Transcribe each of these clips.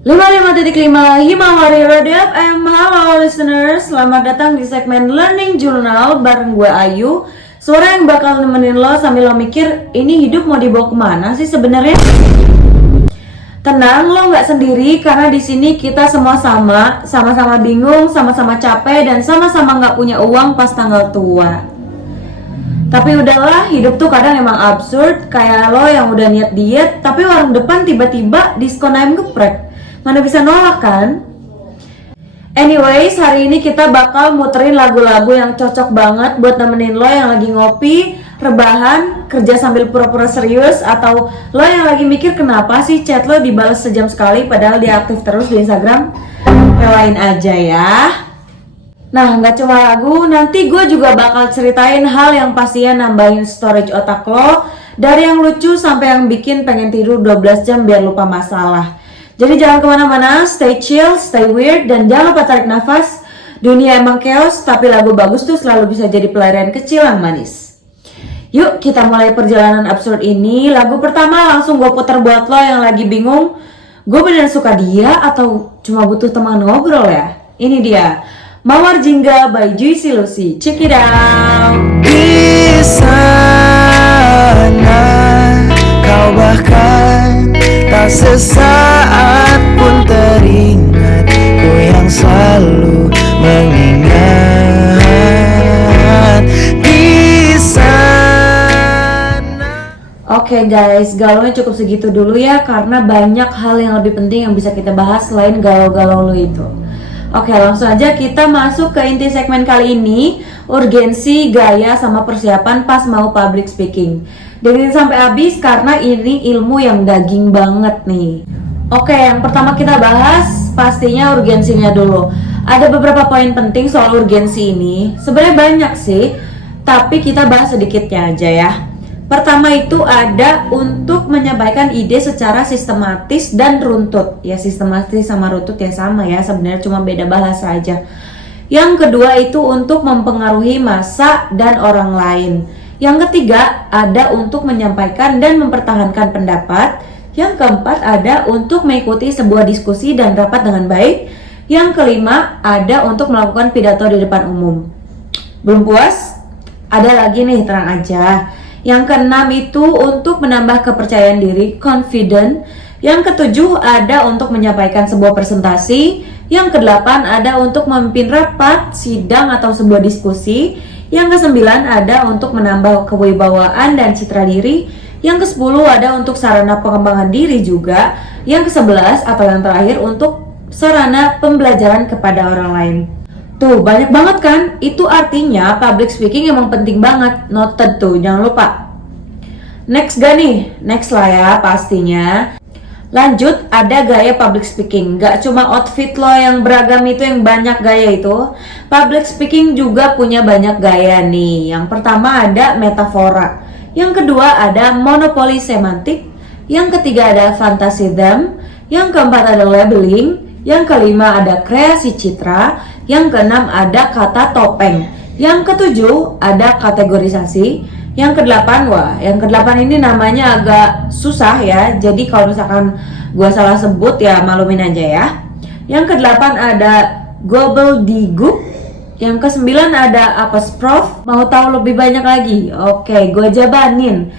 55.5 Himawari Radio FM. Halo listeners, selamat datang di segmen Learning Journal bareng gue Ayu. Suara yang bakal nemenin lo sambil lo mikir, ini hidup mau dibawa kemana sih sebenarnya? Tenang, lo nggak sendiri karena di sini kita semua sama-sama bingung, sama-sama capek, dan sama-sama nggak punya uang pas tanggal tua. Tapi udahlah, hidup tuh kadang emang absurd. Kayak lo yang udah niat diet, tapi warung depan tiba-tiba diskon ayam geprek. Mana bisa nolak kan? Anyways, hari ini kita bakal muterin lagu-lagu yang cocok banget buat nemenin lo yang lagi ngopi, rebahan, kerja sambil pura-pura serius, atau lo yang lagi mikir kenapa sih chat lo dibalas sejam sekali padahal dia aktif terus di Instagram. Relain aja ya. Nah, nggak cuma lagu, nanti gue juga bakal ceritain hal yang pastinya nambahin storage otak lo, dari yang lucu sampai yang bikin pengen tidur 12 jam biar lupa masalah. Jadi jangan kemana-mana, stay chill, stay weird, dan jangan lupa tarik nafas. Dunia emang chaos, tapi lagu bagus tuh selalu bisa jadi pelarian kecil yang manis. Yuk kita mulai perjalanan absurd ini. Lagu pertama langsung gue putar buat lo yang lagi bingung, gue beneran suka dia atau cuma butuh teman ngobrol ya? Ini dia, Mawar Jingga by Juicy Lucy. Check it out. Di sana kau bahkan tak sesaat pun teringat, ku yang selalu mengingat di sana. Oke guys, galaunya cukup segitu dulu ya, karena banyak hal yang lebih penting yang bisa kita bahas selain galau-galau lu itu. Oke, langsung aja kita masuk ke inti segmen kali ini, urgensi, gaya, sama persiapan pas mau public speaking. Dengerin sampai habis karena ini ilmu yang daging banget nih. Oke, yang pertama kita bahas pastinya urgensinya dulu. Ada beberapa poin penting soal urgensi ini. Sebenarnya banyak sih, tapi kita bahas sedikitnya aja ya. Pertama itu ada untuk menyampaikan ide secara sistematis dan runtut. Ya, sistematis sama runtut ya sama ya, sebenarnya cuma beda bahasa aja. Yang kedua itu untuk mempengaruhi massa dan orang lain. Yang ketiga ada untuk menyampaikan dan mempertahankan pendapat. Yang keempat ada untuk mengikuti sebuah diskusi dan rapat dengan baik. Yang kelima ada untuk melakukan pidato di depan umum. Belum puas? Ada lagi nih, tenang aja. Yang keenam itu untuk menambah kepercayaan diri, confident. Yang ketujuh ada untuk menyampaikan sebuah presentasi. Yang kedelapan ada untuk memimpin rapat, sidang atau sebuah diskusi. Yang kesembilan ada untuk menambah kewibawaan dan citra diri. Yang kesepuluh ada untuk sarana pengembangan diri juga. Yang kesebelas atau yang terakhir untuk sarana pembelajaran kepada orang lain. Tuh, banyak banget kan? Itu artinya public speaking emang penting banget. Noted tuh, jangan lupa. Next gak nih? Next lah ya pastinya. Lanjut, ada gaya public speaking. Gak cuma outfit lo yang beragam itu yang banyak gaya itu. Public speaking juga punya banyak gaya nih. Yang pertama ada metafora. Yang kedua ada monopoli semantik. Yang ketiga ada fantasy them. Yang keempat ada labeling. Yang kelima ada kreasi citra. Yang keenam ada kata topeng. Yang ketujuh ada kategorisasi. Yang kedelapan, yang kedelapan ini namanya agak susah ya. Jadi kalau misalkan gua salah sebut ya malumin aja ya. Yang kedelapan ada gobbledygook. Yang kesembilan ada apostrophe. Mau tahu lebih banyak lagi? Oke, gua jabanin.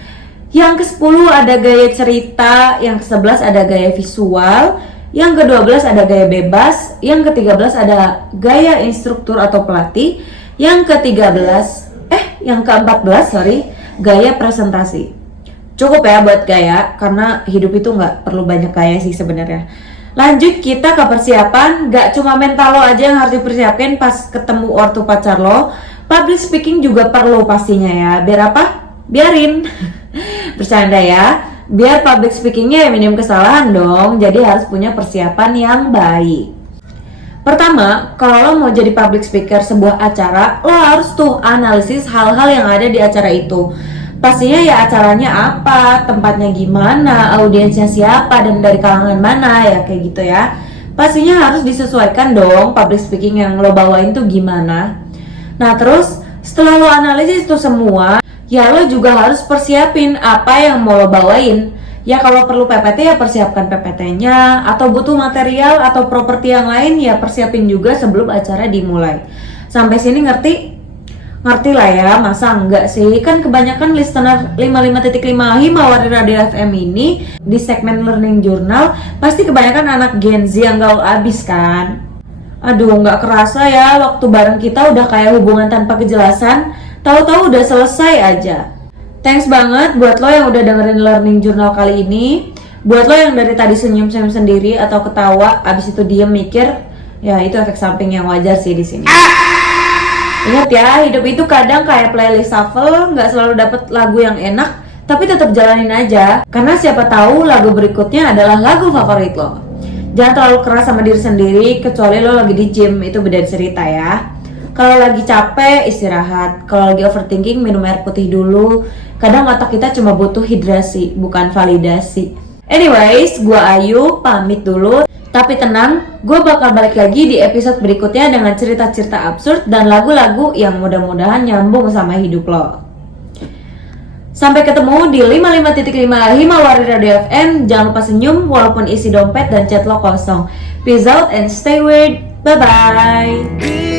Yang kesepuluh ada gaya cerita. Yang ke-11 ada gaya visual. Yang ke-12 ada gaya bebas. Yang ke-13 ada gaya instruktur atau pelatih. Yang ke-14 gaya presentasi. Cukup ya buat gaya, karena hidup itu nggak perlu banyak gaya sih sebenarnya. Lanjut kita ke persiapan. Gak cuma mental lo aja yang harus dipersiapkan pas ketemu ortu pacar lo. Public speaking juga perlu pastinya ya. Biar apa? Biarin bercanda ya. Biar public speakingnya minim kesalahan dong. Jadi harus punya persiapan yang baik. Pertama, kalau lo mau jadi public speaker sebuah acara, lo harus tuh analisis hal-hal yang ada di acara itu. Pastinya ya acaranya apa, tempatnya gimana, audiensnya siapa, dan dari kalangan mana ya kayak gitu ya. Pastinya harus disesuaikan dong public speaking yang lo bawain tuh gimana. Nah terus setelah lo analisis itu semua, ya lo juga harus persiapin apa yang mau lo bawain. Ya kalau perlu PPT ya persiapkan PPT-nya, atau butuh material atau properti yang lain ya persiapin juga sebelum acara dimulai. Sampai sini ngerti? Ngerti lah ya, masa enggak sih? Kan kebanyakan listener 55.5 Himawari Radio FM ini di segmen Learning Journal pasti kebanyakan anak Gen Z yang gaul abis kan? Aduh, nggak kerasa ya waktu bareng kita udah kayak hubungan tanpa kejelasan, tahu-tahu udah selesai aja. Thanks banget buat lo yang udah dengerin Learning Journal kali ini. Buat lo yang dari tadi senyum-senyum sendiri atau ketawa, abis itu diem mikir, ya itu efek samping yang wajar sih di sini. Ingat ya, hidup itu kadang kayak playlist shuffle, nggak selalu dapet lagu yang enak, tapi tetap jalanin aja. Karena siapa tahu lagu berikutnya adalah lagu favorit lo. Jangan terlalu keras sama diri sendiri, kecuali lo lagi di gym, itu beda cerita ya. Kalau lagi capek, istirahat. Kalau lagi overthinking, minum air putih dulu. Kadang otak kita cuma butuh hidrasi, bukan validasi. Anyways, gua Ayu, pamit dulu. Tapi tenang, gue bakal balik lagi di episode berikutnya dengan cerita-cerita absurd dan lagu-lagu yang mudah-mudahan nyambung sama hidup lo. Sampai ketemu di 55.5 Himawari Radio FM. Jangan lupa senyum walaupun isi dompet dan chat lo kosong. Peace out and stay weird. Bye-bye.